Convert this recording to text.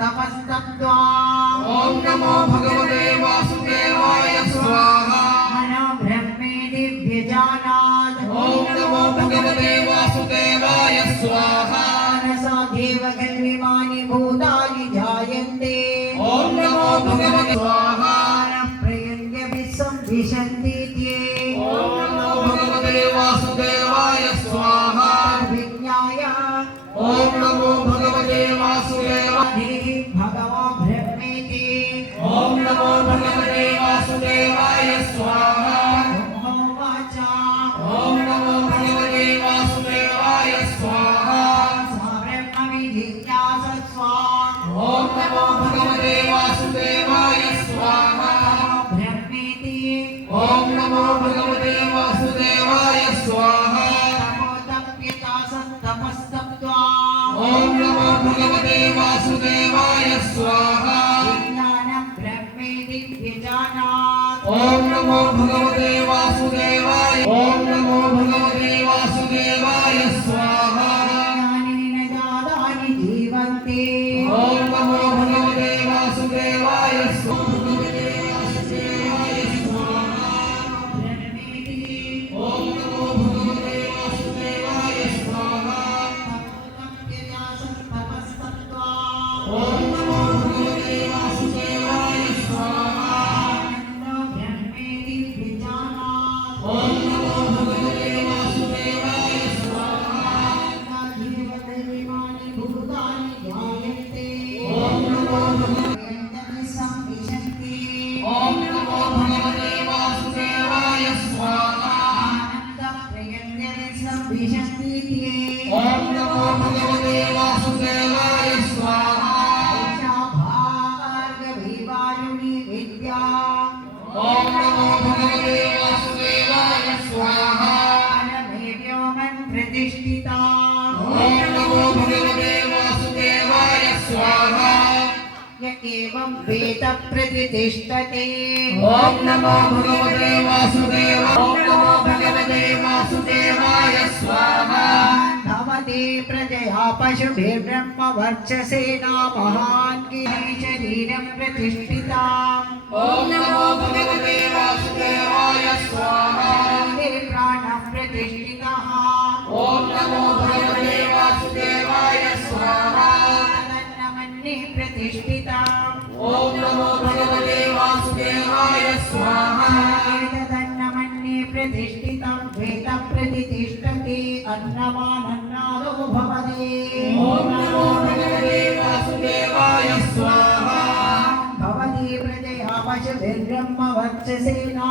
तपस्तप्त्वा ॐ नमो भगवते वासुदेवाय स्वाहा मनो ब्रह्मेति व्यजानात् ॐ नमो भगवते वासुदेवाय स्वाहा मनसा देवगन्विमानि भूतानि जायन्ते ॐ नमो भगवते स्वाहा विशन्ति ॐ नमो भगवते वासुदेवाय स्वाहा विज्ञाय ॐ नमो भगवते वासुदेवाय भगवो ब्रह्मेति ॐ नमो भगवते वासुदेवाय स्वाहा ब्रह्मोवाच ॐ नमो भगवते वासुदेवाय स्वाहा सा ब्रह्मविजिज्ञासस्व ॐ नमो भगवते वासुदेवाय स्वाहा ॐ नमो भगवते वासुदेवाय स्वाहा तपस्तप्त्वा ॐ नमो भगवते वासुदेवाय स्वाहा विज्ञानं ब्रह्मेति व्यजानात् ॐ नमो भगवते वासुदेवाय ॐ नमो भगवते वासुदेवाय स्वाहा ज्ञानेन जातानि जीवन्ते ॐ नमो भगवते वासुदेवाय स्वाहा ॐ नमो भगवते वासुदेवाय स्वाहा ब्रह्मेति व्यजानात् ॐ नमो भगवते वासुदेवाय स्वाहा जीवदैवानि भूतानि जायन्ते ॐ नमो भगवते संविशन्ति ॐ नमो भगवते वासुदेवाय स्वाहा संविशन्ति ॐ नमो भगवते वासुदेवाय स्वाहा ॐ नमो भगवते वासुदेवाय स्वाहा प्रतिष्ठिता ॐ नमो भगवते वासुदेवाय स्वाहा य एवं वेद प्रतिष्ठते ॐ नमो भगवते वासुदेवाय ॐ नमो भगवते वासुदेवाय स्वाहा भवते प्रजया पशुभिर्ब्रह्म वर्चसेना महान् शरीरं प्रतिष्ठिताम् ॐ नमो भगवते वासुदेवाय स्वाहा प्राणः प्रतिष्ठितः ॐ नमो भगवते वासुदेवाय स्वाहा तन्नमन्ये प्रतिष्ठिताम् ॐ नमो भगवते वासुदेवाय स्वाहा तन्नमन्ये प्रतिष्ठितं वेद प्रतिष्ठते अन्नमानन्नादो भवते ॐ नमो भगवते वासुदेवाय स्वाहा भवति प्रजया पशुभिर्ब्रह्म वर्चसेना